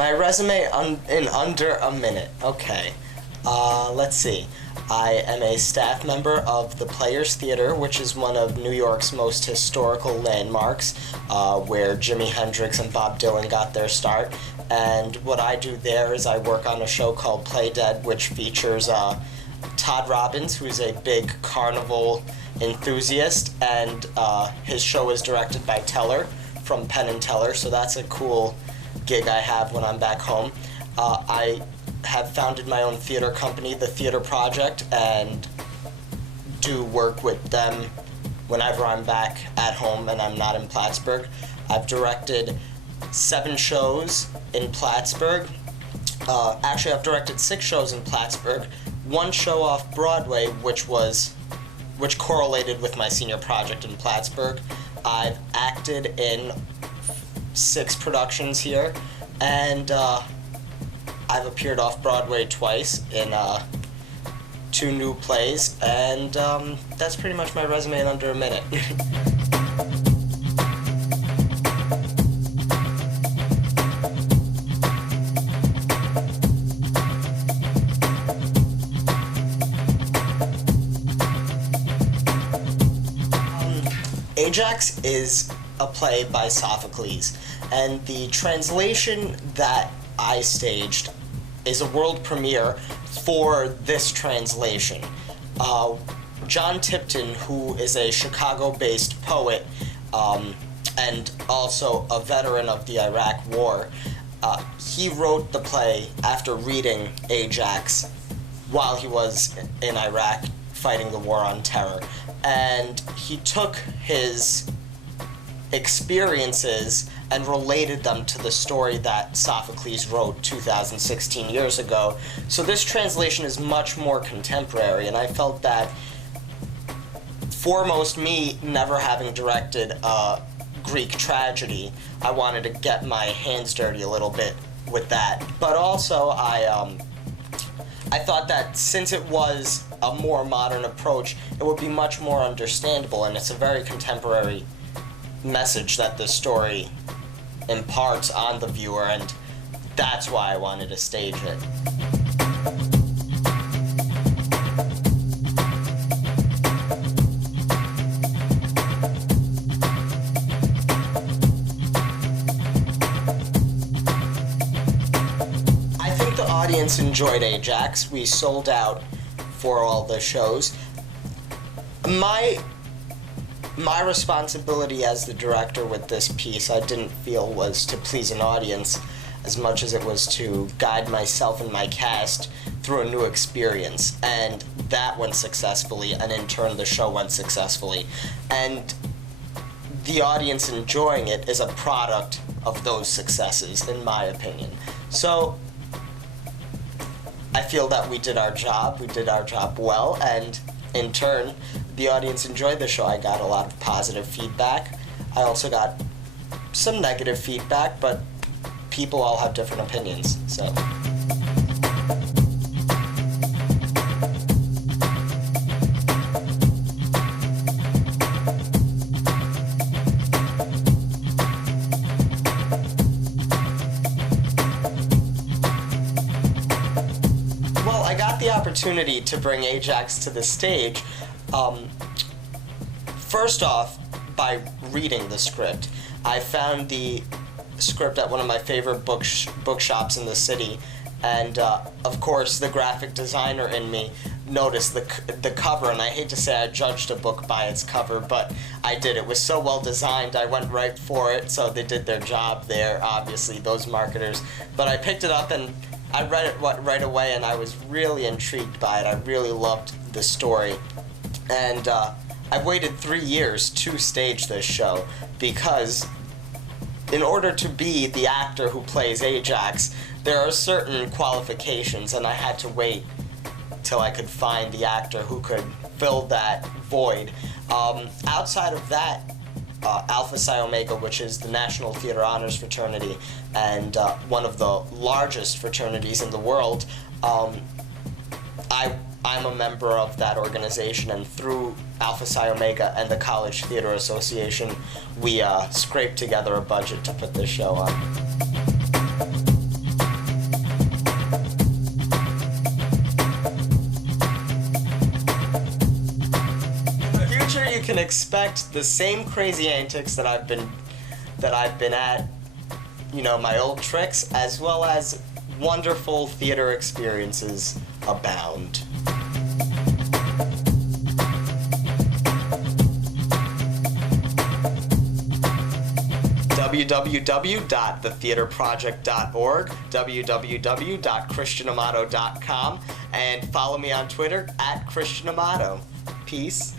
My resume in under a minute. Okay. Let's see. I am a staff member of the Players Theater, which is one of New York's most historical landmarks, where Jimi Hendrix and Bob Dylan got their start. And what I do there is I work on a show called Play Dead, which features Todd Robbins, who's a big carnival enthusiast, and his show is directed by Teller from Penn and Teller, so that's a cool gig I have when I'm back home. I have founded my own theater company, The Theater Project, and do work with them whenever I'm back at home and I'm not in Plattsburgh. I've directed 7 shows in Plattsburgh. Actually, I've directed 6 shows in Plattsburgh, 1 show off Broadway, which correlated with my senior project in Plattsburgh. I've acted in 6 productions here, and I've appeared off Broadway twice in 2 new plays, and that's pretty much my resume in under a minute. Ajax is a play by Sophocles, and the translation that I staged is a world premiere for this translation. John Tipton, who is a Chicago-based poet and also a veteran of the Iraq War, he wrote the play after reading Ajax while he was in Iraq fighting the war on terror. And he took his experiences and related them to the story that Sophocles wrote 2016 years ago. So this translation is much more contemporary, and I felt that, foremost me never having directed a Greek tragedy, I wanted to get my hands dirty a little bit with that. But also I thought that since it was a more modern approach, it would be much more understandable, and it's a very contemporary message that this story imparts on the viewer, and that's why I wanted to stage it. I think the audience enjoyed Ajax. We sold out for all the shows. My responsibility as the director with this piece, I didn't feel was to please an audience as much as it was to guide myself and my cast through a new experience. And that went successfully, and in turn the show went successfully. And the audience enjoying it is a product of those successes, in my opinion. So I feel that we did our job well, and in turn, the audience enjoyed the show. I got a lot of positive feedback. I also got some negative feedback, but people all have different opinions, so. Well, I got the opportunity to bring Ajax to the stage. First off, by reading the script. I found the script at one of my favorite bookshops in the city, and of course the graphic designer in me noticed the cover, and I hate to say I judged a book by its cover, but I did. It was so well designed, I went right for it, so they did their job there, obviously, those marketers. But I picked it up and I read it right away, and I was really intrigued by it. I really loved the story. And I waited 3 years to stage this show because in order to be the actor who plays Ajax, there are certain qualifications, and I had to wait till I could find the actor who could fill that void. Outside of that, Alpha Psi Omega, which is the National Theater Honors Fraternity and one of the largest fraternities in the world, I'm a member of that organization, and through Alpha Psi Omega and the College Theater Association, we scraped together a budget to put this show on. can expect the same crazy antics that I've been at, you know, my old tricks, as well as wonderful theater experiences abound. www.thetheaterproject.org, www.christianamato.com, and follow me on Twitter @ChristianAmato. Peace.